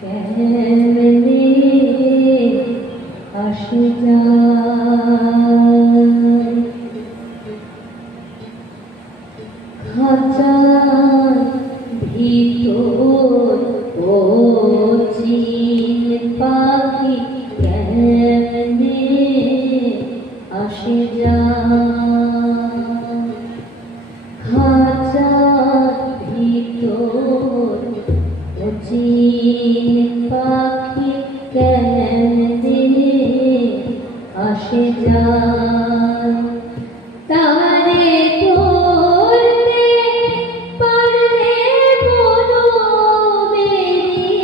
কেমনে আসে যায় খাঁচার ভিতর ও চিল পাখি কেমনে আসে যায় খাঁচার ভিতর ও চিল পাখি কেমনে আসে যায় তারে ধরতে পারলে বলো মেরি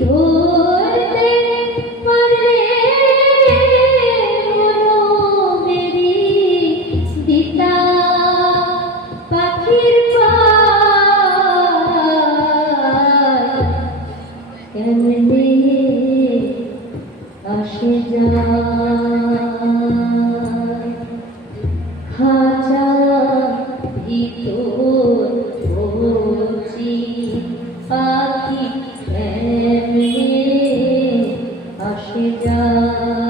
ধরতে পারলে বলো মেরি দিতা পাখির পায় কেমনে আসে যায় খাঁচার ভিতর ও চিল পাখি কেমনে আসে যায়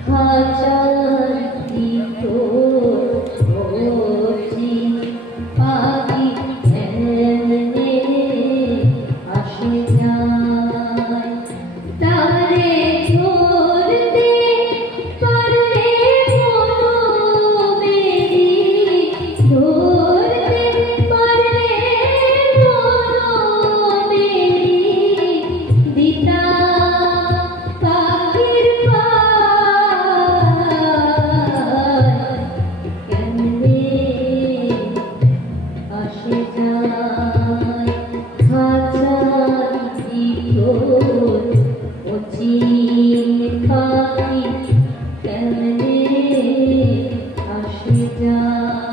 খাঁচার ভিতর ও চিল পাখি কেমনে আসে যায় তারে ধরতে পারলে বলো মেরি ধরতে পারলে বলো মেরি দিতা পাখির পায় কেমনে আসে যায় খাঁচার ভিতর ও চিল পাখি কেমনে আসে যায়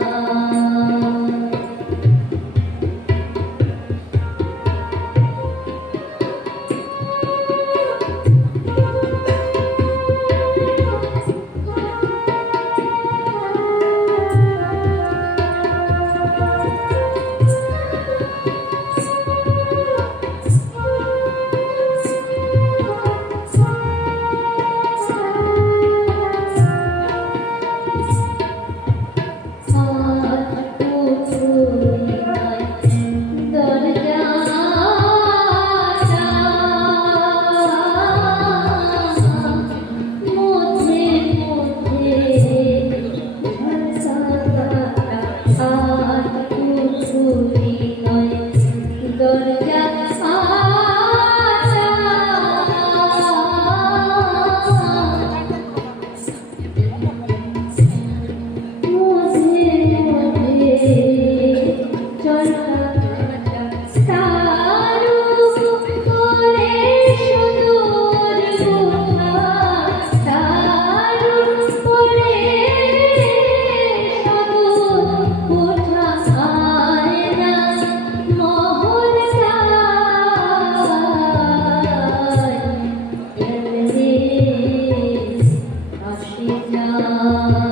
আসে যায়